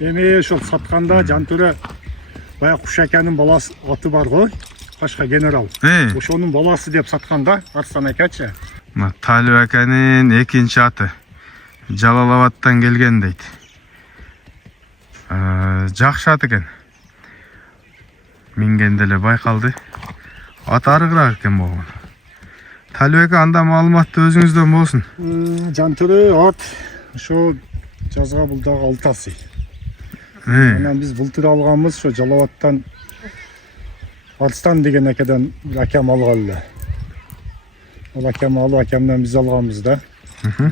Эми ошол сатканда Жантөре баягы Кушакянын баласы аты бар го, Кашка генерал. Ошонун баласы деп сатканда Арслан акачы. Талип аканын экинчи аты. Жалалабадтан келген дейт. Жакшы ат экен. Мингенде эле байкалды. Аты арыгыраак экен болгон. Талип ака, анда маалыматты өзүңүздөн болсун. Жантөре ат ошо жазга булдагы алтасы. Анан биз былтыр алганбыз, ошо Жалалабадтан Арстан деген акадан бир акам алган эле. Ал акам алып, акамдан биз алганбыз да.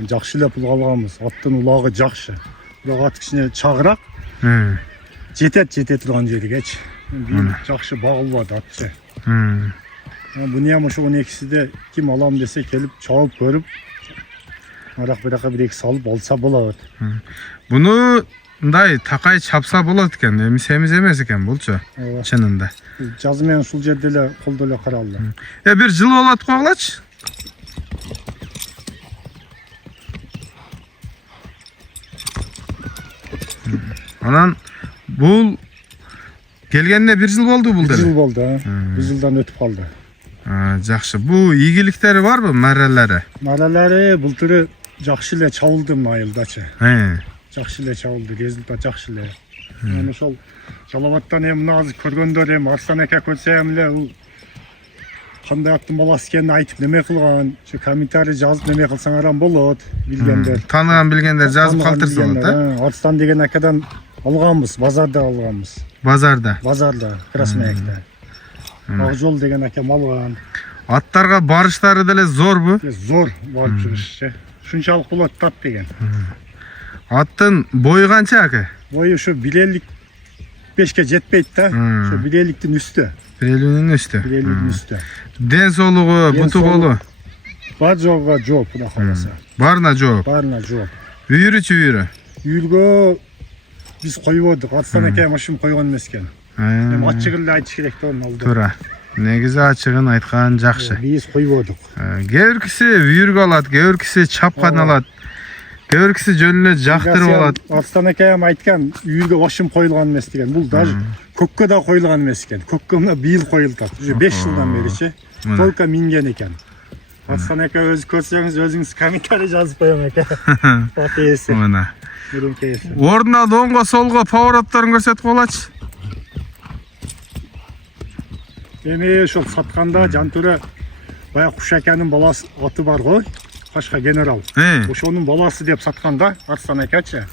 Жакшы эле пулга алганбыз. Аттын улагы жакшы. Бирок ат кичине чагыраак. Жете турган жеригечи. Жакшы багылбады атчы. Буну ham ошо 12сиде ким алам десе келип чабып көрүп, арак-бирака бир-эки салып алса болот. Буну мындай такай чапса болот экен, эми семиз эмес экен булчу. Чынында. Жазы менен ушул жерде эле колдо эле каралды. Бир жыл болот койгулачы. Анан бул келгенде бир жыл болду бул деле. Бир жыл болду, бир жылдан өтүп калды. Жакшы. Бул ийгиликтери барбы, маралары? Маралары былтыры жакшы эле чабылды мына айылдачы. Жакшы эле чабылды, результат жакшы эле. Мен ошол Жалалабадтан эми мына азыр көргөндөр эми Арслан ака көрсө эми эле бул кандай аттын баласы экенин айтып неме кылган, ошо комментарий жазып неме кылсаңар ham болот, билгендер. Тааныган билгендер жазып калтырса болот, Арслан деген акадан алганбыз, базарда алганбыз. Базарда, Красноякта. Ак жол деген акам алган. Аттарга барыштары деле зорбу? Зор барып жүрүшчү. Шунчалык болот тат деген. Аттын бою канча ака? Бою ошо 1.55ке жетпейт да. Ошо 1.50-тин үстү. 1.50-нин үстү. 1.50-тин үстү. Ден соолугу, буту колу? Бар жогга жооп, Кудай кааласа. Барына жооп. Барына жооп. Үйүрүчү үйүрү. Үйүргө биз коюбодук. Арслан ака машин койгон эмес экен. Эми ачыгын эле айтыш керек да onun алды. Туура. Негизи ачыгын айткан жакшы. Биз койбодук. Кээ бир киши үйүргө алат, кээ бир киши чапкан алат. Кээ бир киши жөн эле жактырып алат. Арслан ака ham айткан, үйүргө машин коюлган эмес деген. Бул даже көккө да коюлган эмес экен. Көккө мына быйыл коюлат. Уже 5 жылдан беричи. Только минген экен. Арслан ака өзү көрсөңүз, өзүңүз комментарий жазып коюң ака. Атеси. Мына. Ордуна оңго солго поворотторун көрсөтүп койгулачы. Эми ошол сатканда Жантөре баягы Кушакянын баласы аты бар го, Кашка генерал. Ошонун баласы деп сатканда Арслан акачы.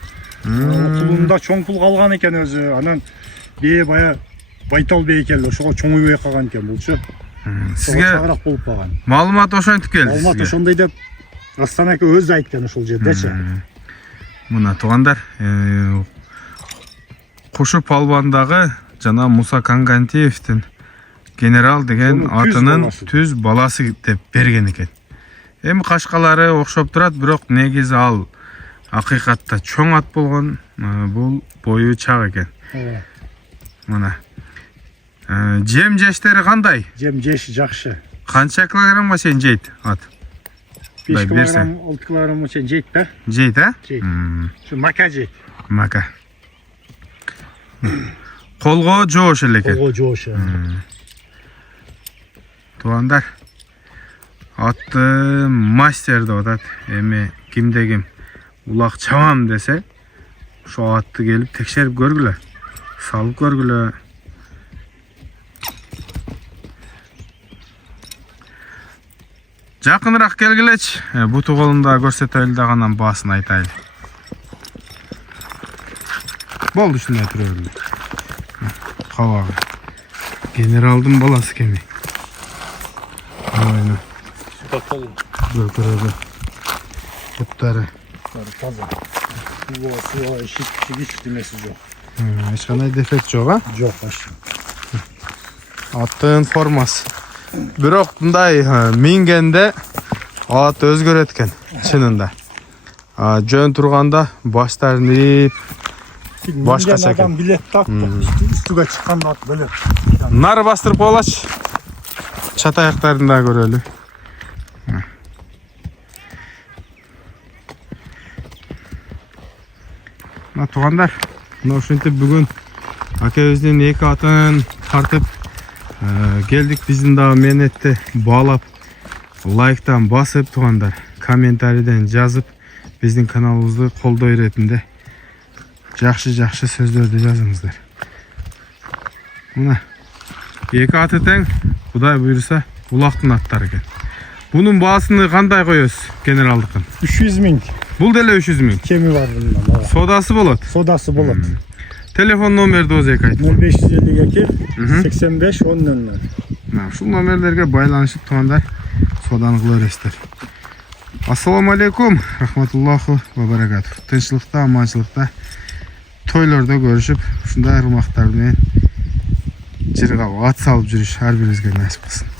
Пулунда чоң пул калган экен өзү. Анан бээ баягы Байтал бей экен, ошого чоңуйбай калган экен булчу. Сизге чагыраак болуп калган. Маалымат ошентип келди. Маалымат ошондой деп Арслан ака өзү айткан ошол жердечи. Мына туугандар, Кушу палбандагы жана Муса Кангантиевдин генерал деген атынын түз баласы деп берген экен. Эми кашкалары окшоп турат, бирок негизи ал акыйкатта чоң ат болгон, бул бою чак экен. Мына. Жем жештери кандай? Жем жеши жакшы. Канча килограммга чейин жейт ат? 5 килограмм, 6 килограммга чейин жейт да? Жейт, Жейт. Шу мака жейт. Мака. Колго жоош эле экен. Колго жоош. Туугандар, атты мастер деп атат. Эми кимде ким улак чабам десе, ошо атты келип текшерип көргүлө, салып көргүлө. Жакыныраак келгилечи, буту колунда көрсөтөлү дагы анан баасын айтайлы. Болду ушундай тура берди. Кабагы. Генералдын баласы кеми. Aynen. Böyle Kutları. Таза. Суга ишик демеси жок. Эч кандай дефект жок, а? Жок, аш. Аттын формасы. Бирок мындай мингенде ат өзгөрөт экен, чынында. Жөн турганда баштарын ийип, башкача экен. Адам билет так, үстүгө чыкканда ат бөлөк. Нары бастырып коелачы. Чат аяктарын да көрөлү. Мына туугандар, Мына ошентип бүгүн акебиздин 2 атын тартып келдик. Биздин дагы мээнетти баалап, лайктан басып, туугандар, комментарийден жазып, биздин каналыбызды колдой иретинде жакшы сөздөрдү жазыңыздар. Мына 2 аты тең, Кудай буйруса, улактын аттары экен. Бунун баасын кандай коесуз, генералдыкын? 300 000 Бул деле 300 000. кеми бар bundan. Содасы болот. Sodası болот. Телефон номерди өзү айт. 0552 85 10 00. Ушул номерлерге байланышып туугандар, соданы кыла бересиздер. Ассаламу алейкум, рахматуллаху ва баракатух. Тынччылыкта, аманчылыкта, тойлордо көрүшүп, ушундай ырмактар менен жырга ат салып жүрүш ар бирибизге насип кылсын.